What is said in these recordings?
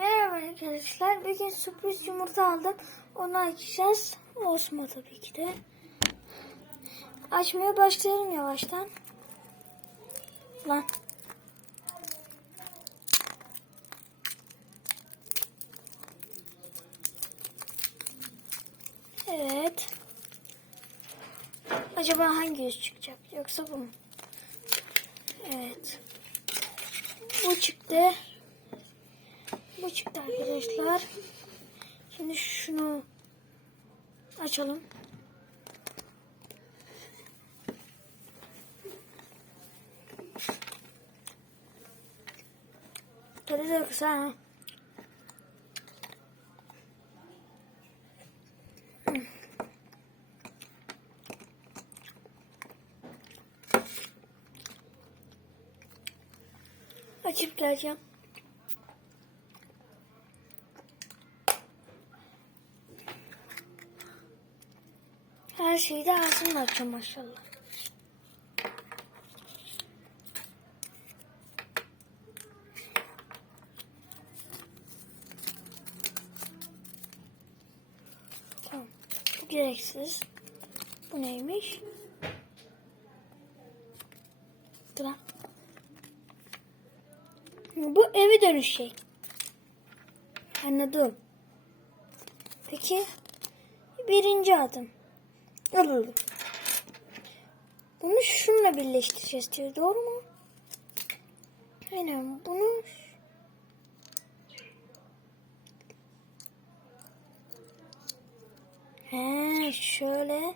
Merhaba arkadaşlar. Bir gün sürpriz yumurta aldım. Onu açacağız. Osma tabii ki de. Açmaya başlayalım yavaştan. Lan. Evet. Acaba hangi yüz çıkacak? Yoksa bu mu? Evet. Bu çıktı. Çıktı arkadaşlar. Şimdi şunu açalım. Tadı da. Hmm. Açıp geleceğim. Her şeyi de ağzımla açacağım maşallah. Tamam. Bu gereksiz. Bu neymiş? Lan. Bu eve dönüş şey. Anladım. Peki birinci adım. Bunu şununla birleştireceğiz diyor. Doğru mu? Aynen bunu He şöyle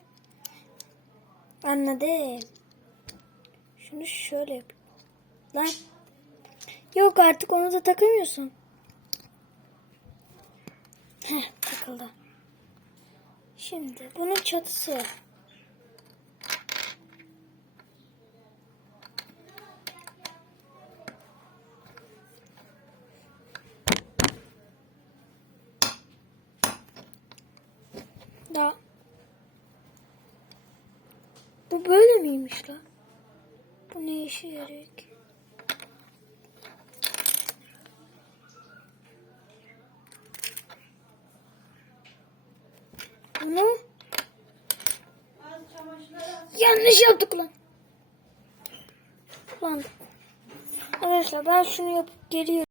anladım. Şunu şöyle yap. Lan. Yok artık onu da takamıyorsun. Heh takıldı. Şimdi bunun çatısı. Da. Bu böyle miymiş la? Bu ne işe yarıyor ki? Bunu yanlış yaptık lan. Lan. Arkadaşlar ben şunu yapıp geliyorum.